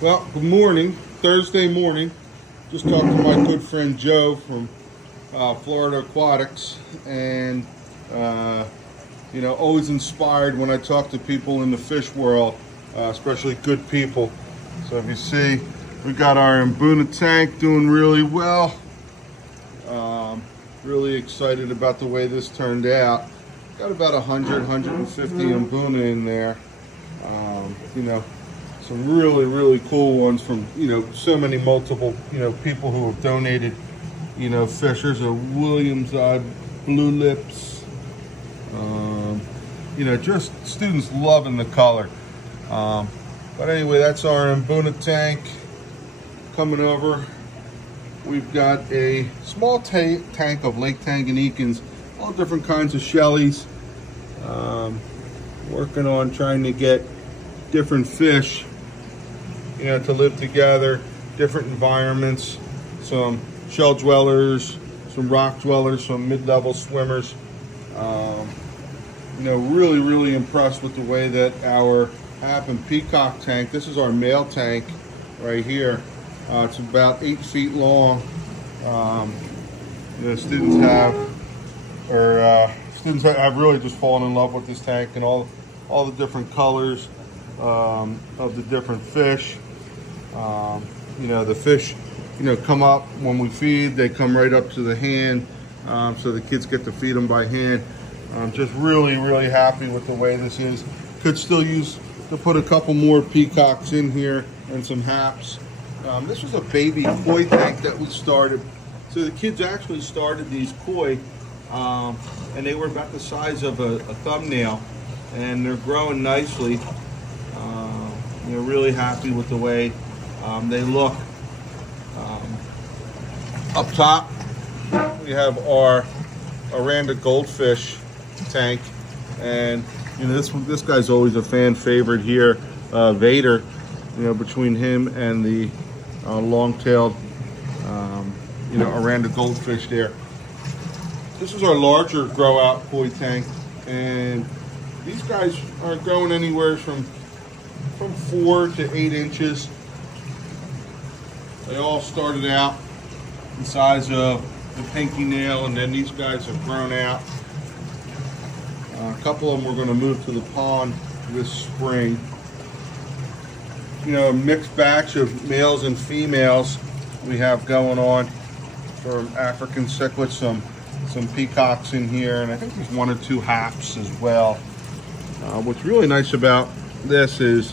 Well, good morning, Thursday morning. Just talked to my good friend Joe from Florida Aquatics, and always inspired when I talk to people in the fish world, especially good people. So if you see, we got our Mbuna tank doing really well. Really excited about the way this turned out. Got about 100, 150 Mbuna in there. Some really cool ones from so many multiple people who have donated fish. There's a Williams blue lips. Just students loving the color. But anyway, that's our Mbuna tank. Coming over, we've got a small tank of Lake Tanganyikans, all different kinds of shellies. Working on trying to get different fish to live together, different environments, some shell dwellers, some rock dwellers, some mid-level swimmers. Really impressed with the way that our half and peacock tank, this is our male tank right here. It's about 8 feet long. Students have really just fallen in love with this tank and all the different colors of the different fish. The fish, come up when we feed. They come right up to the hand, so the kids get to feed them by hand. I'm just really happy with the way this is. Could still use to put a couple more peacocks in here and some haps. This was a baby koi tank that we started. So the kids actually started these koi, and they were about the size of a thumbnail, and they're growing nicely. Really happy with the way they look. Up top, we have our Aranda goldfish tank, and this guy's always a fan favorite here, Vader. Between him and the long-tailed Aranda goldfish there. This is our larger grow-out koi tank, and these guys are growing anywhere from 4 to 8 inches. They all started out the size of the pinky nail, and then these guys have grown out. A couple of them we're going to move to the pond this spring. A mixed batch of males and females we have going on from African cichlids, some peacocks in here, and I think there's 1 or 2 haps as well. What's really nice about this is,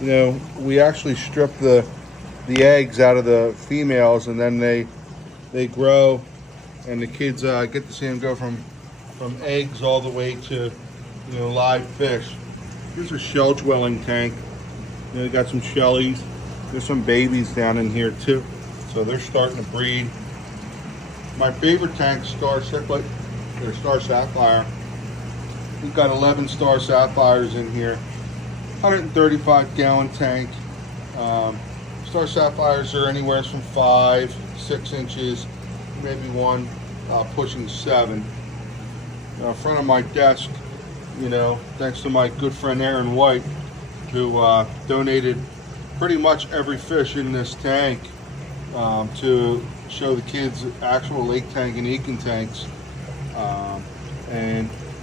we actually strip the eggs out of the females, and then they grow, and the kids get to see them go from eggs all the way to live fish. Here's a shell dwelling tank. You got some shellies. There's some babies down in here too, so they're starting to breed. My favorite tank, Star Cichlid, or Star Sapphire. We've got 11 Star Sapphires in here. 135-gallon tank. Star Sapphires are anywhere from 5, 6 inches, maybe one pushing 7. In front of my desk, thanks to my good friend Aaron White, who donated pretty much every fish in this tank to show the kids actual Lake Tanganyikan tanks.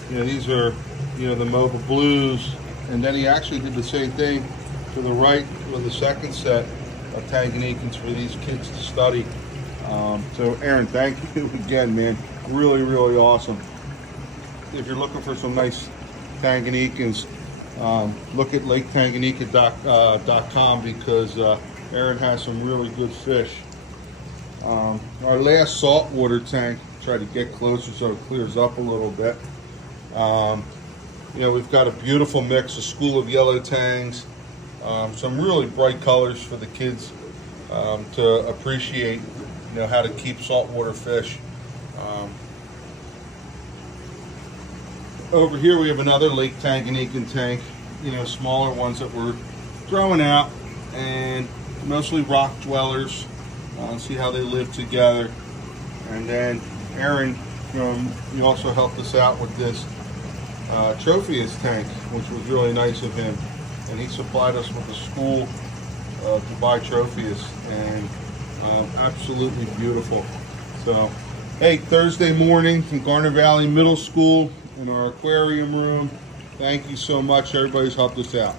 These are the mobile blues, and then he actually did the same thing to the right with the second set of Tanganyikans for these kids to study. So Aaron, thank you again, man. Really awesome. If you're looking for some nice Tanganyikans, look at LakeTanganyika.com, because Aaron has some really good fish. Our last saltwater tank, try to get closer so it clears up a little bit. We've got a beautiful mix, a school of yellow tangs, some really bright colors for the kids to appreciate, how to keep saltwater fish. Over here we have another Lake Tanganyikan tank, smaller ones that we're throwing out, and mostly rock dwellers. See how they live together. And then Aaron, he also helped us out with this Tropheus tank, which was really nice of him. and he supplied us with a school to buy Tropheus, and absolutely beautiful. So, hey, Thursday morning from Garner Valley Middle School in our aquarium room. Thank you so much. Everybody's helped us out.